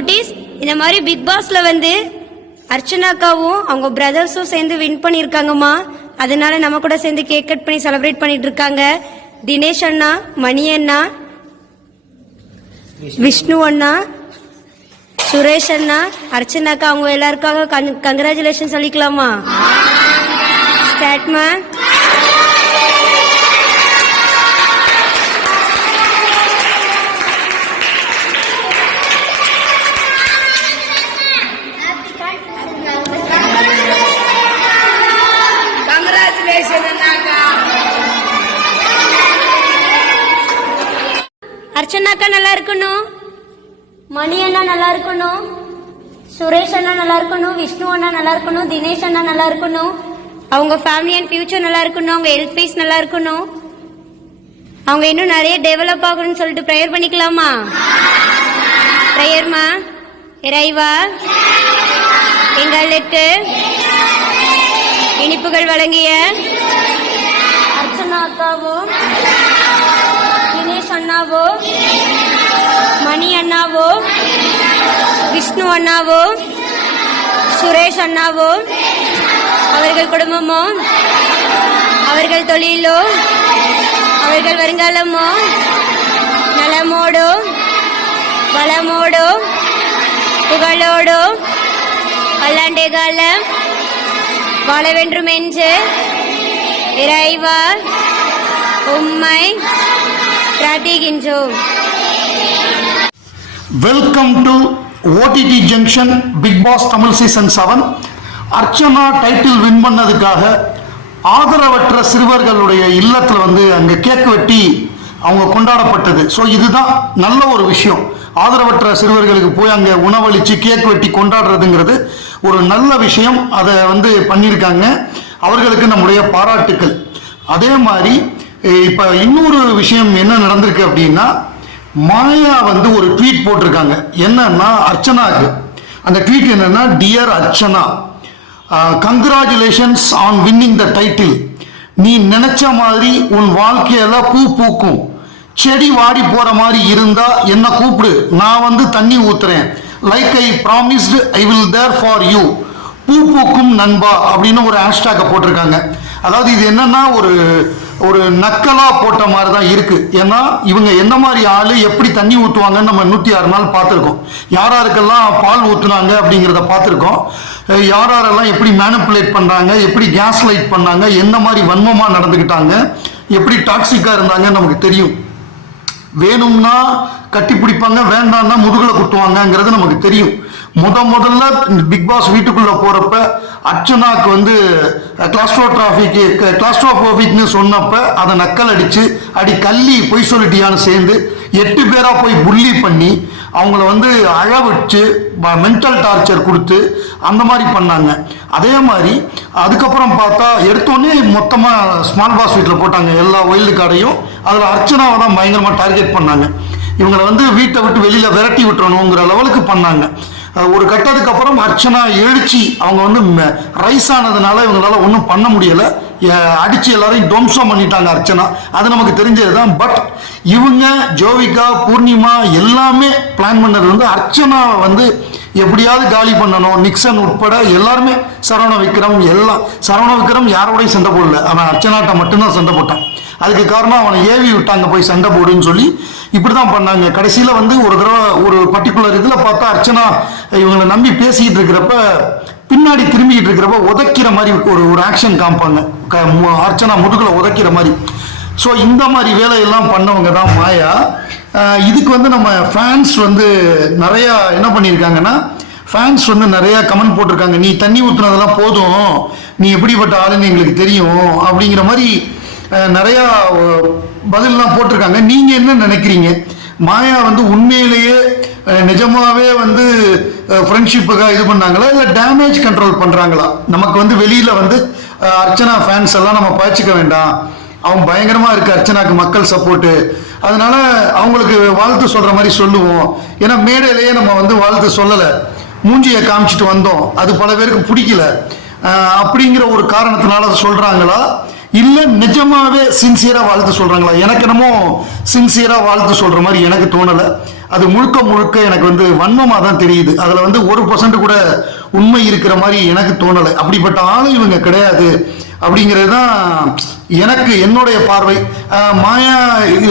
குட்டீஸ், இந்த மாதிரி பிக் பாஸ்ல வந்து அர்ச்சனாக்காவும் அவங்க பிரதர்ஸும் சேர்ந்து வின் பண்ணியிருக்காங்கம்மா. அதனால நம்ம கூட சேர்ந்து கேக் கட் பண்ணி செலிப்ரேட் பண்ணிட்டு இருக்காங்க. தினேஷ் அண்ணா, மணி அண்ணா, விஷ்ணு அண்ணா, சுரேஷ் அண்ணா, அர்ச்சனாக்கா அவங்க எல்லாருக்காக கங்க்ராச்சுலேஷன் சொல்லிக்கலாமா? ஸ்டார்ட்மா. அர்ச்சனாக்கா நல்லா இருக்கணும், மணி அண்ணா நல்லா இருக்கணும், சுரேஷ் அண்ணா நல்லா இருக்கணும், விஷ்ணு அண்ணா நல்லா இருக்கணும், தினேஷ் அண்ணா நல்லா இருக்கணும், அவங்க ஃபேமிலி அண்ட் ஃபியூச்சர் நல்லா இருக்கணும், அவங்க ஹெல்த் வைஸ் நல்லா இருக்கணும், அவங்க இன்னும் நிறைய டெவலப் ஆகணும்னு சொல்லிட்டு ப்ரேயர் பண்ணிக்கலாமா? ப்ரேயர்மா. இறைவா, எங்களுக்கு இனிப்புகள் வழங்கிய அர்ச்சனா அக்காவும் தினேஷ் அண்ணாவோ, மணி அண்ணாவோ, விஷ்ணு அண்ணாவோ, சுரேஷ் அண்ணாவோ, அவர்கள் குடும்பமோ, அவர்கள் தொழிலோ, அவர்கள் வருங்காலமோ நலமோடோ வளமோடோ புகழோடோ பல்லாண்டே காலம் வாழ வேண்டும் என்று இறைவா உம்மை பிரார்த்திக்கின்றோம். Welcome to OTT junction big boss Tamil season 7. Archana title win பண்ணதுக்காக ஆதரவற்ற சிறுவர்களுடைய இல்லத்தில் வந்து அங்கே கேக் வெட்டி அவங்க கொண்டாடப்பட்டது. ஸோ இதுதான் நல்ல ஒரு விஷயம். ஆதரவற்ற சிறுவர்களுக்கு போய் அங்கே உணவளித்து கேக் வெட்டி கொண்டாடுறதுங்கிறது ஒரு நல்ல விஷயம். அதை வந்து பண்ணியிருக்காங்க. அவர்களுக்கு நம்முடைய பாராட்டுக்கள். அதே மாதிரி இப்போ இன்னொரு விஷயம் என்ன நடந்திருக்கு அப்படின்னா, மாயா வந்து ஒரு ட்வீட் போட்டிருக்காங்க. என்னன்னா, அர்ச்சனாக்கு அந்த ட்வீட் என்னன்னா, dear Archana, congratulations on winning the title. நீ நினைச்ச மாதிரி உன் வாழ்க்கையில பூ பூக்கும். செடி வாடி போற மாதிரி இருந்தா என்ன கூப்பிடு, நான் வந்து தண்ணி ஊத்துறேன். Like I promised I will there for you. பூ பூக்கும் நண்பா அப்படின்னு ஒரு ஹேஷ்டாக போட்டிருக்காங்க. அதாவது இது என்னன்னா, ஒரு நக்கலா போட்ட மாதிரி தான் இருக்கு. ஏன்னா இவங்க என்ன மாதிரி ஆளு, எப்படி தண்ணி ஊற்றுவாங்கன்னு நம்ம 106 நாள் பார்த்துருக்கோம். யாராருக்கெல்லாம் பால் ஊற்றுனாங்க அப்படிங்கிறத பார்த்துருக்கோம். யாரெல்லாம் எப்படி மேனிப்புலேட் பண்ணுறாங்க, எப்படி கேஸ் லைட் பண்ணாங்க, என்ன மாதிரி வன்மமாக நடந்துக்கிட்டாங்க, எப்படி டாக்ஸிக்காக இருந்தாங்க நமக்கு தெரியும். வேணும்னா கட்டி பிடிப்பாங்க, வேண்டாம்னா முதுகுல குத்துவாங்கங்கிறது நமக்கு தெரியும். முதல்ல பிக் பாஸ் வீட்டுக்குள்ள போறப்ப அர்ச்சனாக்கு வந்து கிளாஸ்ட்ரோபோபிக்னு சொன்னப்ப அதை நக்கல் அடிச்சு அடி கள்ளி பொய் சொல்லிட்டியான்னு சேர்ந்து 8 பேரா போய் புள்ளி பண்ணி அவங்கள வந்து அழ வச்சு மென்டல் டார்ச்சர் கொடுத்து அந்த மாதிரி பண்ணாங்க. அதே மாதிரி அதுக்கப்புறம் பார்த்தா எடுத்தோடனே மொத்தமாக ஸ்மால் பாஸ் வீட்டில் போட்டாங்க எல்லா ஒயில்டு கார்டையும். அதில் அர்ச்சனாவை தான் பயங்கரமாக டார்கெட் பண்ணாங்க. இவங்களை வந்து வீட்டை விட்டு வெளியில் விரட்டி விட்டுறணுங்கிற லெவலுக்கு பண்ணாங்க. ஒரு கட்டத்துக்கு அப்புறம் அர்ச்சனா எழுச்சி அவங்க வந்து ரைஸ் ஆனதுனால இவங்களால ஒன்றும் பண்ண முடியலை. அடித்து எல்லாரையும் துவம்சம் பண்ணிட்டாங்க அர்ச்சனா. அது நமக்கு தெரிஞ்சது தான். பட் இவங்க ஜோவிகா, பூர்ணிமா எல்லாமே பிளான் பண்ணது வந்து அர்ச்சனாவை வந்து எப்படியாவது காலி பண்ணணும். நிக்சன் உட்பட எல்லாருமே, சரவண விக்ரம் யாரோடையும் சண்டை போடல. அவன் அர்ச்சனாட்ட மட்டும்தான் சண்டை போட்டான். அதுக்கு காரணம் அவனை ஏவி விட்டாங்க போய் சண்டை போடுன்னு சொல்லி இப்படிதான் பண்ணாங்க. கடைசியில் வந்து ஒரு தடவை ஒரு பர்டிகுலர் இதில் பார்த்தா அர்ச்சனா இவங்களை நம்பி பேசிக்கிட்டு இருக்கிறப்ப பின்னாடி திரும்பிக்கிட்டு இருக்கிறப்ப உதைக்கிற மாதிரி ஒரு ஆக்ஷன் காமிப்பாங்க. அர்ச்சனா முதுகுல உதைக்கிற மாதிரி. ஸோ இந்த மாதிரி வேலையெல்லாம் பண்ணவங்க தான் மாயா. இதுக்கு வந்து நம்ம ஃபேன்ஸ் வந்து நிறையா என்ன பண்ணியிருக்காங்கன்னா, ஃபேன்ஸ் வந்து நிறையா கமெண்ட் போட்டிருக்காங்க. நீ தண்ணி ஊற்றுனதெல்லாம் போதும், நீ எப்படிப்பட்ட ஆளுன்னு எங்களுக்கு தெரியும் அப்படிங்கிற மாதிரி நிறையா பதிலெலாம் போட்டிருக்காங்க. நீங்கள் என்ன நினைக்கிறீங்க? மாயா வந்து உண்மையிலேயே நிஜமாவே வந்து ஃப்ரெண்ட்ஷிப்புக்காக இது பண்ணாங்களா, இல்லை டேமேஜ் கண்ட்ரோல் பண்ணுறாங்களா? நமக்கு வந்து வெளியில் வந்து அர்ச்சனா ஃபேன்ஸ் எல்லாம் நம்ம பயிற்சிக்க வேண்டாம், அவங்க பயங்கரமாக இருக்குது அர்ச்சனாக்கு மக்கள் சப்போர்ட்டு, அதனால அவங்களுக்கு வாழ்த்து சொல்கிற மாதிரி சொல்லுவோம். ஏன்னா மேடையிலேயே நம்ம வந்து வாழ்த்து சொல்லலை, மூஞ்சியை காமிச்சிட்டு வந்தோம், அது பல பேருக்கு பிடிக்கல அப்படிங்கிற ஒரு காரணத்தினால சொல்கிறாங்களா, இல்லை நிஜமாவே சின்சியராக வாழ்த்து சொல்கிறாங்களா? எனக்கு என்னமோ சின்சியராக வாழ்த்து சொல்கிற மாதிரி எனக்கு தோணலை. அது முழுக்க முழுக்க எனக்கு வந்து வன்மமாக தான் தெரியுது. அதில் வந்து 1% கூட உண்மை இருக்கிற மாதிரி எனக்கு தோணலை. அப்படிப்பட்ட ஆளும் இவங்க கிடையாது அப்படிங்கிறது தான் எனக்கு என்னுடைய பார்வை.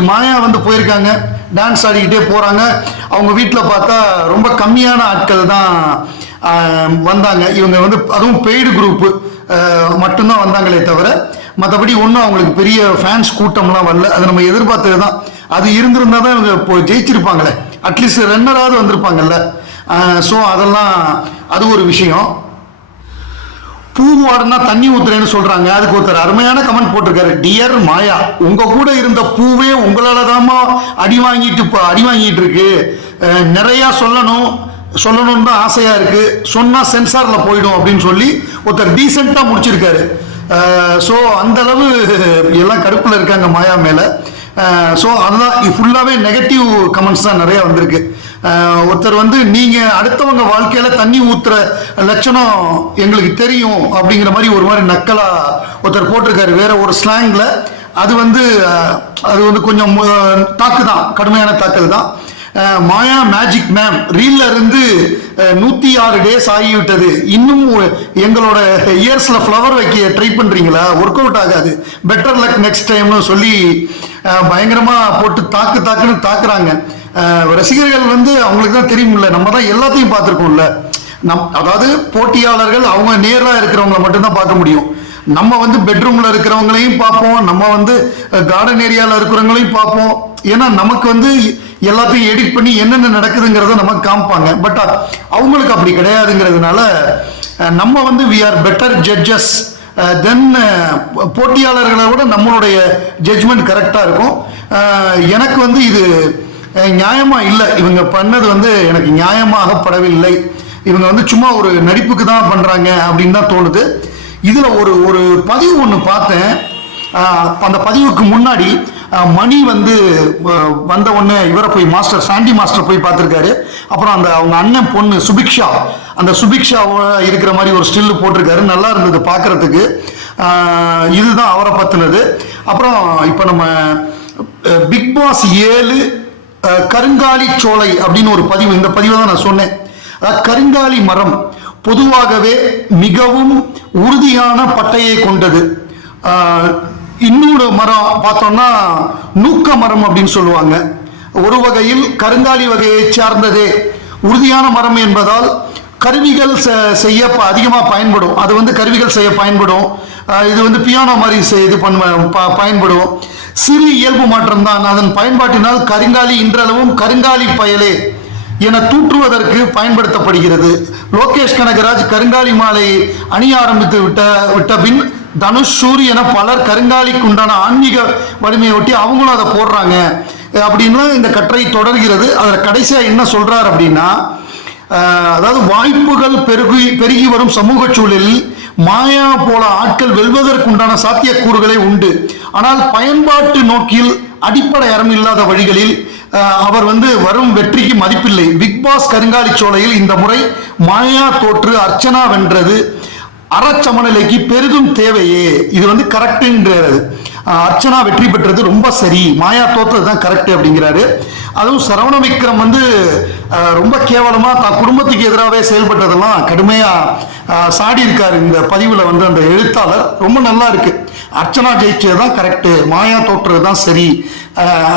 மாயா வந்து போயிருக்காங்க, டான்ஸ் ஆடிக்கிட்டே போகிறாங்க. அவங்க வீட்டில் பார்த்தா ரொம்ப கம்மியான ஆட்கள் தான் வந்தாங்க. இவங்க வந்து அதுவும் பெய்டு குரூப்பு மட்டும்தான் வந்தாங்களே தவிர மற்றபடி ஒன்றும் அவங்களுக்கு பெரிய ஃபேன்ஸ் கூட்டம்லாம் வரல. அது நம்ம எதிர்பார்த்தது தான். அது இருந்திருந்தா தான் இவங்க இப்போ ஜெயிச்சிருப்பாங்களே, அட்லீஸ்ட் ரன்னராவது வந்திருப்பாங்கல்ல. ஸோ அதெல்லாம் அது ஒரு விஷயம். பூ வாடனா தண்ணி ஊத்துறேன்னு சொல்றாங்க. அதுக்கு ஒருத்தர் அருமையான கமெண்ட் போட்டிருக்காரு, டியர் மாயா, உங்க கூட இருந்த பூவே உங்களால தாமா அடி வாங்கிட்டு இருக்கு. நிறைய சொல்லணும்னு தான் ஆசையா இருக்கு, சொன்னா சென்சார்ல போயிடும் அப்படின்னு சொல்லி ஒருத்தர் டீசெண்டா முடிச்சிருக்காரு. ஸோ அந்த அளவு எல்லாம் கடுப்புல இருக்காங்க மாயா மேல. ஸோ அதுதான் ஃபுல்லாவே நெகட்டிவ் கமெண்ட்ஸ் தான் நிறைய வந்திருக்கு. ஒருத்தர் வந்து நீங்க அடுத்தவங்க வாழ்க்கையில தண்ணி ஊத்துற லட்சணம் எங்களுக்கு தெரியும் அப்படிங்கிற மாதிரி ஒரு மாதிரி நக்கலா ஒருத்தர் போட்டிருக்காரு வேற ஒரு ஸ்லாங்ல. அது வந்து கொஞ்சம் தாக்கு தான், கடுமையான தாக்குது தான். மாயா மேஜிக் மேம் ரீல்ல இருந்து 106 டேஸ் ஆகிவிட்டது, இன்னும் எங்களோட இயர்ஸ்ல ஃப்ளவர் வைக்க ட்ரை பண்றீங்களா? ஒர்க் அவுட் ஆகாது, பெட்டர் லக் நெக்ஸ்ட் டைம்னு சொல்லி பயங்கரமா போட்டு தாக்குன்னு தாக்குறாங்க. ரசிகர்கள் வந்து அவங்களுக்கு தான் தெரியும்ல, நம்ம தான் எல்லாத்தையும் பார்த்துருக்கோம்ல. அதாவது போட்டியாளர்கள் அவங்க நேரா இருக்கிறவங்களை மட்டும்தான் பார்க்க முடியும். நம்ம வந்து பெட்ரூம்ல இருக்கிறவங்களையும் பார்ப்போம், நம்ம வந்து கார்டன் ஏரியால இருக்கிறவங்களையும் பார்ப்போம். ஏன்னா நமக்கு வந்து எல்லாத்தையும் எடிட் பண்ணி என்னென்ன நடக்குதுங்கிறத நமக்கு காமிப்பாங்க. பட் அவங்களுக்கு அப்படி கிடையாதுங்கிறதுனால நம்ம வந்து வி ஆர் பெட்டர் ஜட்ஜஸ் தென் போட்டியாளர்களை விட நம்மளுடைய ஜட்ஜ்மெண்ட் கரெக்டாக இருக்கும். எனக்கு வந்து இது நியாயமா இல்லை, இவங்க பண்ணது வந்து எனக்கு நியாயமாகப்படவில்லை. இவங்க வந்து சும்மா ஒரு நடிப்புக்கு தான் பண்றாங்க அப்படின்னு தான் தோணுது. இதுல ஒரு பதிவு ஒன்று பார்த்தேன். அந்த பதிவுக்கு முன்னாடி மணி வந்து வந்த உடனே இவரை போய் சாண்டி மாஸ்டர் போய் பார்த்துருக்காரு. அப்புறம் அவங்க அண்ணன் பொண்ணு சுபிக்ஷா, அந்த சுபிக்ஷா இருக்கிற மாதிரி ஒரு ஸ்டில்லு போட்டிருக்காரு, நல்லா இருந்தது பார்க்கறதுக்கு. இதுதான் அவரை பத்தினது. அப்புறம் இப்போ நம்ம பிக் பாஸ் 7 கருங்காலி சோலை அப்படின்னு ஒரு பதிவு, இந்த பதிவை தான் நான் சொன்னேன். கருங்காலி மரம் பொதுவாகவே மிகவும் உறுதியான பட்டையை கொண்டது. இன்னொரு மரம் பார்த்தோம்னா நூக்க மரம் அப்படின்னு சொல்லுவாங்க. ஒரு வகையில் கருங்காலி வகையை சார்ந்ததே. உறுதியான மரம் என்பதால் கருவிகள் செய்ய அதிகமாக பயன்படும். அது வந்து கருவிகள் செய்ய பயன்படும். இது வந்து பியானோ மாதிரி பயன்படும். சிறு இயல்பு மாற்றம் தான். அதன் பயன்பாட்டினால் கருங்காலி இன்றளவும் கருங்காலி பயலே என தூற்றுவதற்கு பயன்படுத்தப்படுகிறது. லோகேஷ் கனகராஜ் கருங்காலி மாலை அணிய ஆரம்பித்து விட்ட பின் தனுஷ், சூரியன பலர் கருங்காலிக்கு உண்டான ஆன்மீக வலிமையை ஒட்டி அவங்களும் அதை போடுறாங்க அப்படின்னு இந்த கட்டுரை தொடர்கிறது. அதில் கடைசியா என்ன சொல்றார் அப்படின்னா, அதாவது வாய்ப்புகள் பெருகி வரும் சமூக சூழலில் மாயா போல ஆட்கள் வெல்வதற்குண்டான சாத்தியக்கூறுகளே உண்டு. ஆனால் பயன்பாட்டு நோக்கில் அடிப்படை அறம் இல்லாத வழிகளில் அவர் வந்து வரும் வெற்றிக்கு மதிப்பில்லை. பிக் பாஸ் கருங்காலி சோலையில் இந்த முறை மாயா தோற்று அர்ச்சனா வென்றது அறச்சமநிலைக்கு பெரிதும் தேவையே. இது வந்து கரெக்டுங்கிறாரு. அர்ச்சனா வெற்றி பெற்றது ரொம்ப சரி, மாயா தோற்றது தான் கரெக்ட் அப்படிங்கிறாரு. அதுவும் சரவண விக்ரம் வந்து ரொம்ப கேவலமா தான் குடும்பத்துக்கு எதிராகவே செயல்பட்டதெல்லாம் கடுமையா சாடி இருக்காரு இந்த பதிவுல வந்து அந்த எழுத்தாளர். ரொம்ப நல்லா இருக்கு. அர்ச்சனா ஜெயிச்சதுதான் கரெக்ட், மாயா தோற்றது தான் சரி.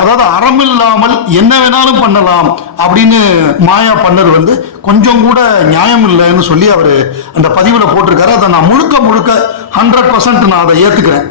அதாவது அறம் இல்லாமல் என்ன வேணாலும் பண்ணலாம் அப்படின்னு மாயா பண்ணது வந்து கொஞ்சம் கூட நியாயம் இல்லைன்னு சொல்லி அவர் அந்த பதிவுல போட்டிருக்காரு. அதை நான் முழுக்க 100% நான் அதை ஏத்துக்கிறேன்.